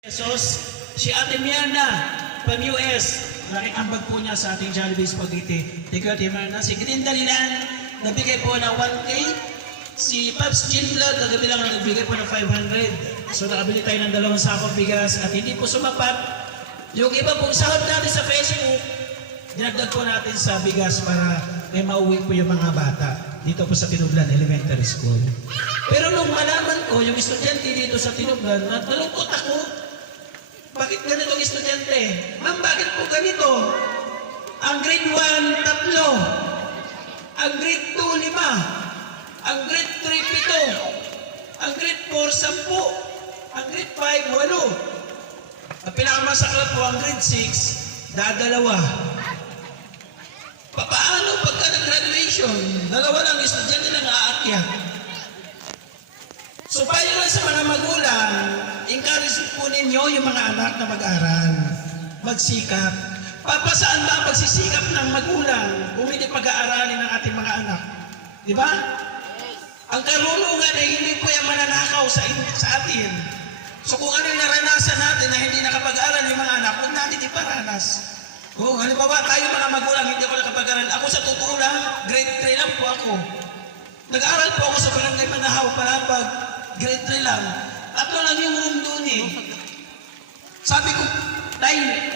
Pesos, si Ate Mirna, from US, malaking ambag po niya sa ating Jollibee Spaghetti. Thank you, Ate Mirna. Si Green Dalilan, nabigay po ng 1K. Si Pops Chinlod, nagabi lang nagbigay po ng 500. So nakabili tayo ng 2 sakong bigas at hindi po sumapat. Yung iba pong sahod natin sa Facebook, dinagdag po natin sa bigas para may mauwi po yung mga bata dito po sa Tinublan Elementary School. Pero nung malaman ko, yung estudyante dito sa Tinublan, nalungkot ako. Bakit ganito ang estudyante? Ma'am, bakit po ganito? Ang grade 1, 3. Ang grade 2, 5. Ang grade 3, 7. Ang grade 4, 10. Ang grade 5, 8. Ang pinakamasakla po ang grade 6, dadalawa. Paano pagka nag-graduation? 2 lang estudyante lang aakyat. So payo lang sa mga magulang, encourage po ninyo yung mga anak na mag-aral, magsikap. Saan ba ang pagsisikap ng magulang kung hindi pag-aaralin ng ating mga anak? Di ba? Ang karunungan ay hindi po yung mananakaw sa atin. So kung ano yung naranasan natin na hindi nakapag-aral yung mga anak, huwag natin iparanas. Kung halimbawa tayo mga magulang, hindi ako nakapag-aral. Ako sa totoo lang, grade 3 lang po ako. Nag-aaral po ako sa Barangay Manahaw, Palapag, grade 3 lang. 3 lang yung room doon eh. Sabi ko, Tay,